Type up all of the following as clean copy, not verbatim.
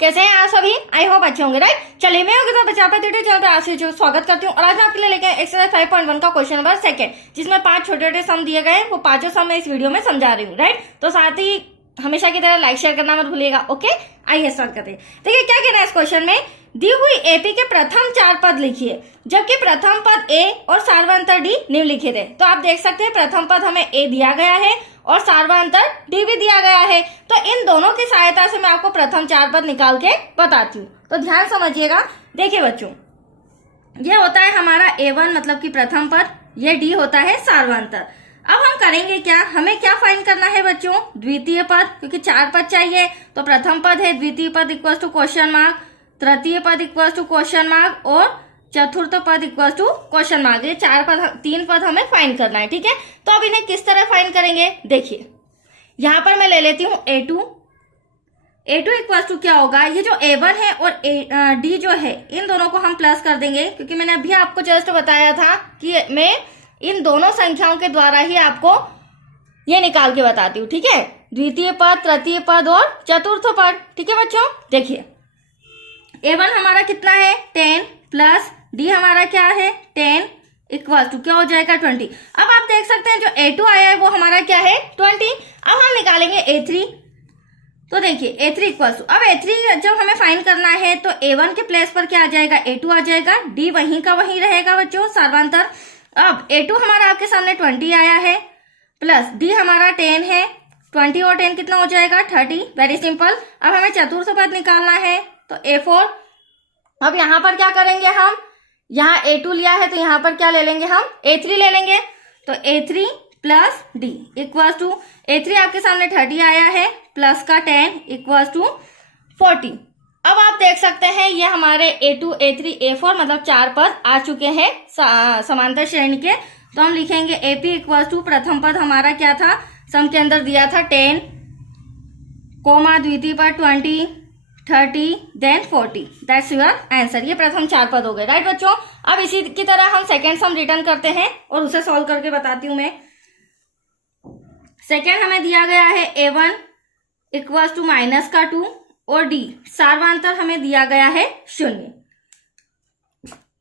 कैसे हैं आप सभी? आई होप अच्छे होंगे, राइट। चलिए मैं बच्चा चैनल पर आपसे जो स्वागत करती हूँ और आज मैं आपके लिए लेके एक्सरसाइज 5.1 का क्वेश्चन नंबर 2 जिसमें 5 छोटे छोटे सम दिए गए, वो 5 सम मैं इस वीडियो में समझा रही हूँ, राइट। तो साथ ही हमेशा की तरह लाइक शेयर करना मत भूलिएगा, ओके। आइए स्टार्ट करते हैं। देखिए क्या कहना है इस क्वेश्चन में, दी हुई एपी के प्रथम 4 पद लिखिए जबकि प्रथम पद ए और सार्वंतर डी निम्नलिखित है। तो आप देख सकते हैं प्रथम पद हमें ए दिया गया है और सार्वंतर डी भी दिया गया है। तो इन दोनों की सहायता से मैं आपको प्रथम 4 पद निकाल के बताती हूँ। तो ध्यान समझिएगा। देखिए बच्चों, ये होता है हमारा A1 मतलब कि प्रथम पद, ये डी होता है सार्वंतर। अब हम करेंगे क्या, हमें क्या फाइंड करना है बच्चों, द्वितीय पद, क्योंकि 4 पद चाहिए। तो प्रथम पद है, द्वितीय पद इक्वल टू क्वेश्चन मार्क, तृतीय पद इक्वल टू क्वेश्चन मार्क और चतुर्थ पद इक्वल टू क्वेश्चन मार्क। ये 3 पद हमें फाइंड करना है, ठीक है। तो अब इन्हें किस तरह फाइंड करेंगे, देखिए यहां पर मैं ले लेती हूँ A2 इक्वल टू क्या होगा, ये जो A1 है और D जो है इन दोनों को हम प्लस कर देंगे, क्योंकि मैंने अभी आपको जस्ट बताया था कि मैं इन दोनों संख्याओं के द्वारा ही आपको ये निकाल के बताती हूँ, ठीक है। द्वितीय पद, तृतीय पद और चतुर्थ पद, ठीक है बच्चों। देखिए A1 हमारा कितना है 10 प्लस D हमारा क्या है 10 इक्वल टू क्या हो जाएगा 20। अब आप देख सकते हैं जो A2 आया है वो हमारा क्या है 20। अब हम निकालेंगे A3। तो देखिए A3 इक्वल टू, अब A3 जब हमें फाइंड करना है तो A1 के प्लेस पर क्या आ जाएगा A2 आ जाएगा, D वहीं का वहीं रहेगा बच्चों सार्वंतर। अब A2 हमारा आपके सामने 20 आया है प्लस D हमारा 10 है, 20 और 10 कितना हो जाएगा 30, वेरी सिंपल। अब हमें चतुर्थ पद निकालना है तो A4। अब यहाँ पर क्या करेंगे हम, यहाँ A2 लिया है तो यहाँ पर क्या ले लेंगे हम A3 ले लेंगे। तो A3 plus D equal to, A3 आपके सामने 30 आया है प्लस का 10 इक्वल टू 40। अब आप देख सकते हैं ये हमारे A2, A3, A4 मतलब 4 पद आ चुके हैं समांतर श्रेणी के। तो हम लिखेंगे AP इक्वल टू, प्रथम पद हमारा क्या था, सम के अंदर दिया था 10 कोमा द्वितीय पद 20, 30 देन 40, दैट्स योर आंसर। ये प्रथम 4 पद हो गए, राइट बच्चों। अब इसी की तरह हम सेकेंड सम रिटर्न करते हैं और उसे सॉल्व करके बताती हूँ मैं। सेकेंड हमें दिया गया है A1 इक्वल टू माइनस का 2 और D सार्वंतर हमें दिया गया है 0।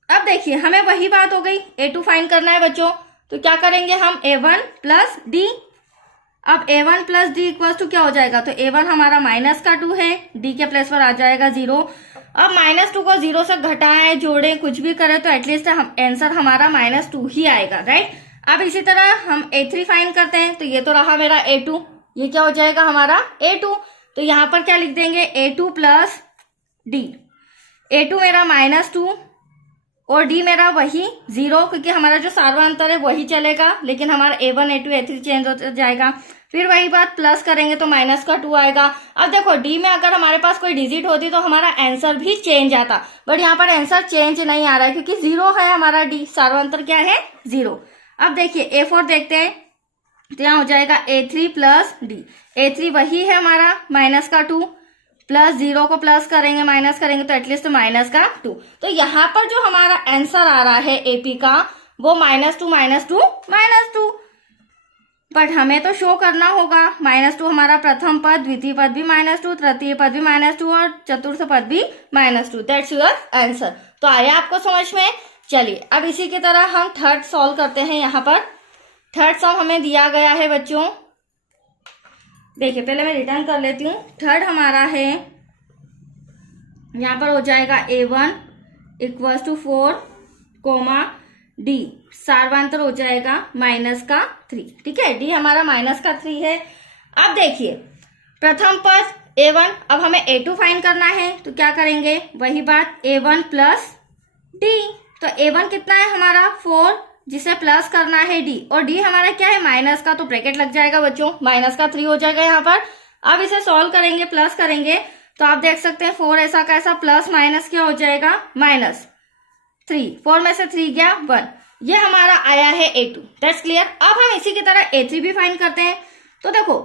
अब देखिए हमें वही बात हो गई, A2 फाइंड करना है बच्चों। तो क्या करेंगे हम A1 प्लस D। अब A1 plus D equal to क्या हो जाएगा, तो A1 हमारा माइनस का 2 है, D के प्लेस पर आ जाएगा 0। अब -2 को 0 से घटाएं, जोड़ें, कुछ भी करें तो एटलीस्ट आंसर हमारा -2 ही आएगा, राइट। अब इसी तरह हम A3 फाइंड करते हैं। तो ये तो रहा मेरा A2, ये क्या हो जाएगा हमारा A2। तो यहाँ पर क्या लिख देंगे A2 प्लस D। A2 मेरा -2 और D मेरा वही 0, क्योंकि हमारा जो सार्वंतर है वही चलेगा, लेकिन हमारा A1, A2, A3 चेंज हो जाएगा। फिर वही बात प्लस करेंगे तो माइनस का 2 आएगा। अब देखो D में अगर हमारे पास कोई डिजिट होती तो हमारा आंसर भी चेंज आता, बट यहाँ पर आंसर चेंज नहीं आ रहा है क्योंकि 0 है हमारा D, सार्वंतर क्या है 0। अब देखिए A4 देखते हैं, तो यहाँ हो जाएगा A3 प्लस D। A3 वही है हमारा माइनस का 2 प्लस 0 को प्लस करेंगे माइनस करेंगे तो एटलीस्ट माइनस का 2। तो यहाँ पर जो हमारा आंसर आ रहा है AP का वो -2, बट हमें तो शो करना होगा -2 हमारा प्रथम पद, द्वितीय पद भी -2, तृतीय पद भी -2 और चतुर्थ पद भी -2, दैट्स योर आंसर। तो आया आपको समझ में। चलिए अब इसी की तरह हम थर्ड सॉल्व करते हैं। यहाँ पर थर्ड सम हमें दिया गया है बच्चों, देखिए पहले मैं रिटर्न कर लेती हूँ। थर्ड हमारा है, यहाँ पर हो जाएगा A1 equal to 4 comma D सार्वंतर हो जाएगा -3, ठीक है। D हमारा -3 है। अब देखिए प्रथम पद A1, अब हमें A2 फाइंड करना है तो क्या करेंगे, वही बात A1 प्लस D। तो A1 कितना है हमारा 4, जिसे प्लस करना है D, और D हमारा क्या है माइनस का, तो ब्रैकेट लग जाएगा बच्चों, -3 हो जाएगा यहाँ पर। अब इसे सॉल्व करेंगे, प्लस करेंगे तो आप देख सकते हैं 4 ऐसा का ऐसा प्लस माइनस क्या हो जाएगा -3, 4 में से 3 गया 1, ये हमारा आया है A2, दैट्स क्लियर। अब हम इसी की तरह A3 भी फाइंड करते हैं। तो देखो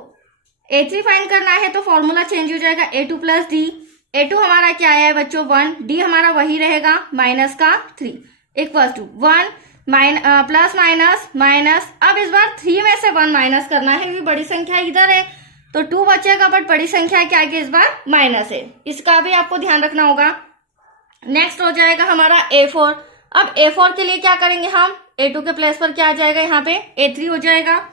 A3 फाइंड करना है तो फॉर्मूला चेंज हो जाएगा A2 प्लस D। A2 हमारा क्या आया है बच्चों 1, D हमारा वही रहेगा -3 equal to 1 plus minus minus. अब इस बार 3 में से 1 माइनस करना है क्योंकि बड़ी संख्या इधर है, तो 2 बचेगा, बट बड़ी संख्या क्या आएगी इस बार माइनस है, इसका भी आपको ध्यान रखना होगा। नेक्स्ट हो जाएगा हमारा A4। अब A4 के लिए क्या करेंगे हम, A2 के प्लेस पर क्या आ जाएगा, यहाँ पे A3 हो जाएगा।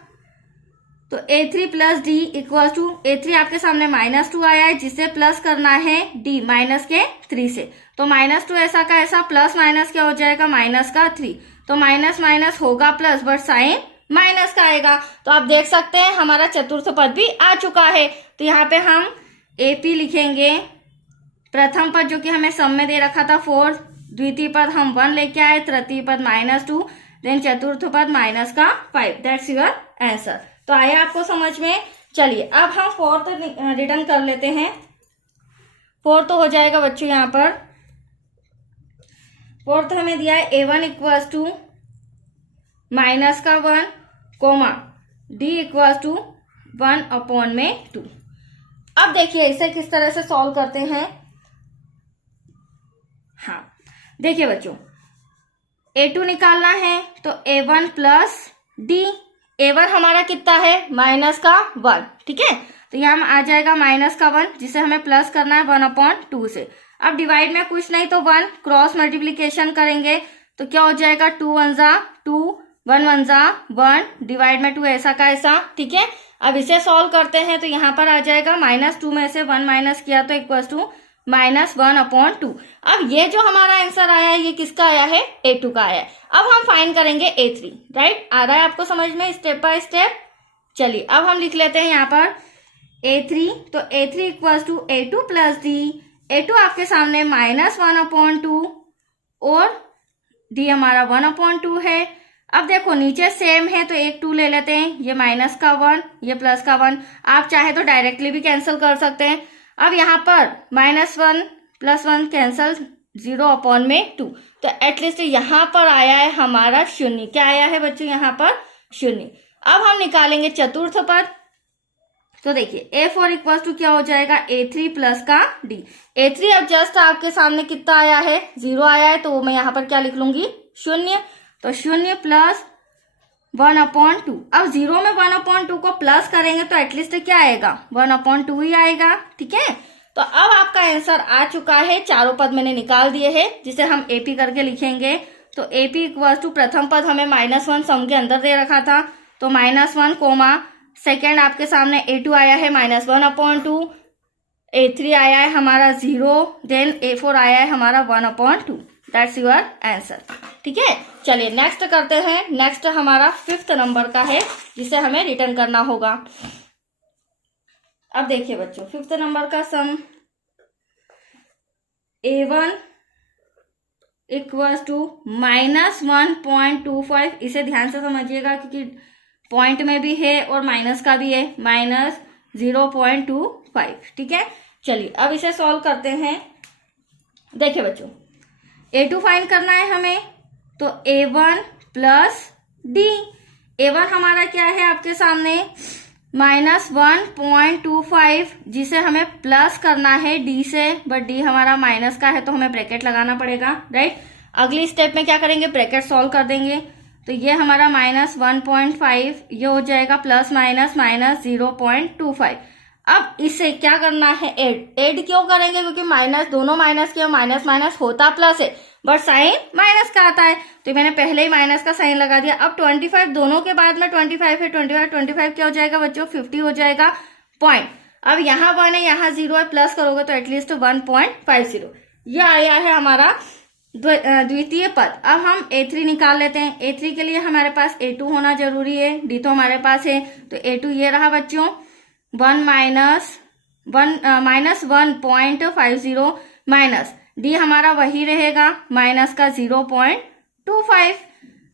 तो A3 plus D equal to, A3 आपके सामने -2 आया है, जिसे प्लस करना है D माइनस के 3 से। तो -2 ऐसा का ऐसा, प्लस माइनस क्या हो जाएगा, माइनस का 3। तो माइनस माइनस होगा प्लस, बट साइन माइनस का आएगा। तो आप देख सकते हैं हमारा चतुर्थ पद भी आ चुका है। तो यहाँ पे हम AP लिखेंगे, प्रथम पद जो कि हमें सम में दे रखा था 4, द्वितीय पद हम 1 लेके आए, तृतीय पद -2, देन चतुर्थ पद माइनस का 5। That's your answer. तो आया आपको समझ में। चलिए अब हम फोर्थ रिटर्न कर लेते हैं। फोर्थ हो जाएगा बच्चों, यहाँ पर फोर्थ हमें दिया है A1 इक्वल्स टू माइनस का 1 कोमा D इक्वल्स टू 1/2। अब देखिए इसे किस तरह से सॉल्व करते हैं। हाँ देखिए बच्चों, A2 निकालना है तो A1 प्लस D। A1 हमारा कितना है, माइनस का 1, ठीक है। तो यहाँ आ जाएगा माइनस का 1, जिसे हमें प्लस करना है 1/2 से। अब डिवाइड में कुछ नहीं तो 1, क्रॉस मल्टीप्लीकेशन करेंगे तो क्या हो जाएगा, 2 1 जा 2, 1 1 जा 1, डिवाइड में 2 ऐसा का ऐसा, ठीक है। अब इसे सॉल्व करते हैं तो यहाँ पर आ जाएगा -2 में से 1 माइनस किया तो इक्वल्स टू -1/2। अब ये जो हमारा आंसर आया है ये किसका आया है, A2 का आया है। अब हम फाइंड करेंगे A3, राइट। आ रहा है आपको समझ में स्टेप बाय स्टेप। चलिए अब हम लिख लेते हैं यहाँ पर A3। तो A3 equals to A2 plus D। A2 आपके सामने -1/2 और D हमारा 1/2 है। अब देखो नीचे सेम है तो एक 2 ले लेते हैं, ये माइनस का 1, ये प्लस का 1। आप चाहे तो डायरेक्टली भी कैंसिल कर सकते हैं। अब यहाँ पर -1 + 1 कैंसल, 0/2। तो एटलीस्ट यहाँ पर आया है हमारा 0। क्या आया है बच्चों, यहाँ पर 0। अब हम निकालेंगे चतुर्थ पद। तो देखिए A4 इक्वल्स टू क्या हो जाएगा, A3 प्लस का D। A3 अब जस्ट आपके सामने कितना आया है, 0 आया है, तो मैं यहाँ पर क्या लिख लूंगी, 0। तो 0 प्लस 1/2। अब 0 में 1/2 को प्लस करेंगे तो एटलीस्ट क्या आएगा, 1/2 ही आएगा, ठीक है। तो अब आपका आंसर आ चुका है, चारों पद मैंने निकाल दिए हैं, जिसे हम AP करके लिखेंगे। तो AP इक्वल्स टू प्रथम पद हमें -1 सम के अंदर दे रखा था, तो -1 कोमा सेकेंड आपके सामने A2 आया है -1/2, A3 आया है हमारा 0, देन A4 आया है हमारा 1/2। दैट्स योर आंसर, ठीक है। चलिए नेक्स्ट करते हैं। नेक्स्ट हमारा 5th नंबर का है, जिसे हमें रिटर्न करना होगा। अब देखिए बच्चों 5th नंबर का सम A1 इक्वल्स टू -1.25। इसे ध्यान से समझिएगा क्योंकि पॉइंट में भी है और माइनस का भी है, -0.25, ठीक है। चलिए अब इसे सॉल्व करते हैं। देखिए बच्चों A2 फाइंड करना है हमें, तो A1 प्लस D। A1 हमारा क्या है आपके सामने, -1.25, जिसे हमें प्लस करना है D से, बट D हमारा माइनस का है तो हमें ब्रैकेट लगाना पड़ेगा, राइट। अगली स्टेप में क्या करेंगे, ब्रैकेट सॉल्व कर देंगे। तो ये हमारा -1.5, ये हो जाएगा प्लस माइनस -0.25। अब इसे क्या करना है, ऐड क्यों करेंगे, क्योंकि माइनस, दोनों माइनस के माइनस माइनस होता प्लस है, बट साइन माइनस का आता है, तो मैंने पहले ही माइनस का साइन लगा दिया। अब 25 दोनों के बाद में 25 है, 25 क्या हो जाएगा बच्चों, 50 हो जाएगा पॉइंट। अब यहाँ 1 है, यहाँ 0 है, प्लस करोगे तो एटलीस्ट 1.50। ये आया है हमारा द्वितीय पद। अब हम A3 निकाल लेते हैं। A3 के लिए हमारे पास A2 होना जरूरी है, D तो हमारे पास है, तो A2 ये रहा बच्चों, 1 -1.50 माइनस D हमारा वही रहेगा, माइनस का 0.25।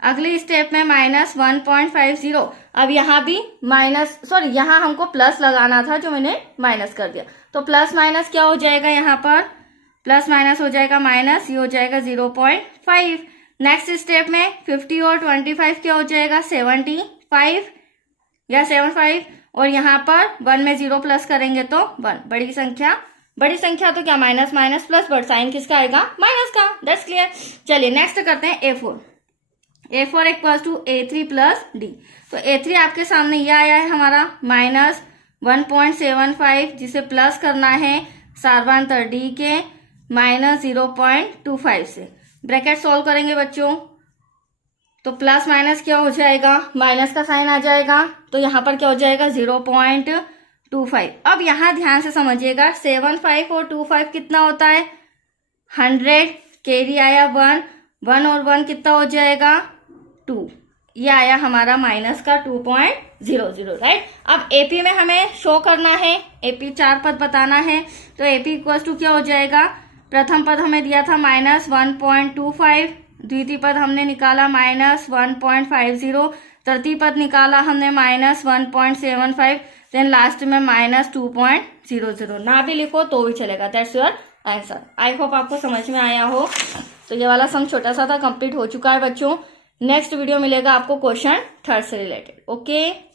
अगली स्टेप में -1.50। अब यहाँ भी माइनस, सॉरी यहाँ हमको प्लस लगाना था जो मैंने माइनस कर दिया, तो प्लस माइनस क्या हो जाएगा, यहाँ पर प्लस माइनस हो जाएगा माइनस, ये हो जाएगा 0.5। नेक्स्ट स्टेप में 50 और 25 क्या हो जाएगा, 75 या 75, और यहाँ पर 1 में 0 प्लस करेंगे तो 1। बड़ी संख्या तो क्या, minus minus plus, but sign किसका आएगा, माइनस का। That's clear. चलिए नेक्स्ट करते हैं A4। Equals to A3 plus D। तो A3 आपके सामने ये आया है हमारा -1.25 1.75 जिसे प्लस करना है सार्वांतर डी के माइनस 0.25 से। ब्रैकेट सॉल्व करेंगे बच्चों तो प्लस माइनस क्या हो जाएगा, माइनस का साइन आ जाएगा, तो यहाँ पर क्या हो जाएगा 0.25। अब यहाँ ध्यान से समझिएगा 75 और 25 कितना होता है 100, कैरी आया 1 और 1 कितना हो जाएगा 2, ये आया हमारा माइनस का 2.00, राइट। अब एपी में हमें शो करना है, एपी 4 पद बताना है, तो एपी इक्वल टू क्या हो जाएगा, प्रथम पद हमें दिया था -1.25, द्वितीय पद हमने निकाला -1.50, तृतीय पद निकाला हमने -1.75, देन लास्ट में -2.00। ना भी लिखो तो भी चलेगा, that's your answer. I hope आपको समझ में आया हो। तो ये वाला सम छोटा सा था, कंप्लीट हो चुका है बच्चों। नेक्स्ट वीडियो मिलेगा आपको क्वेश्चन 3 से रिलेटेड। ओके।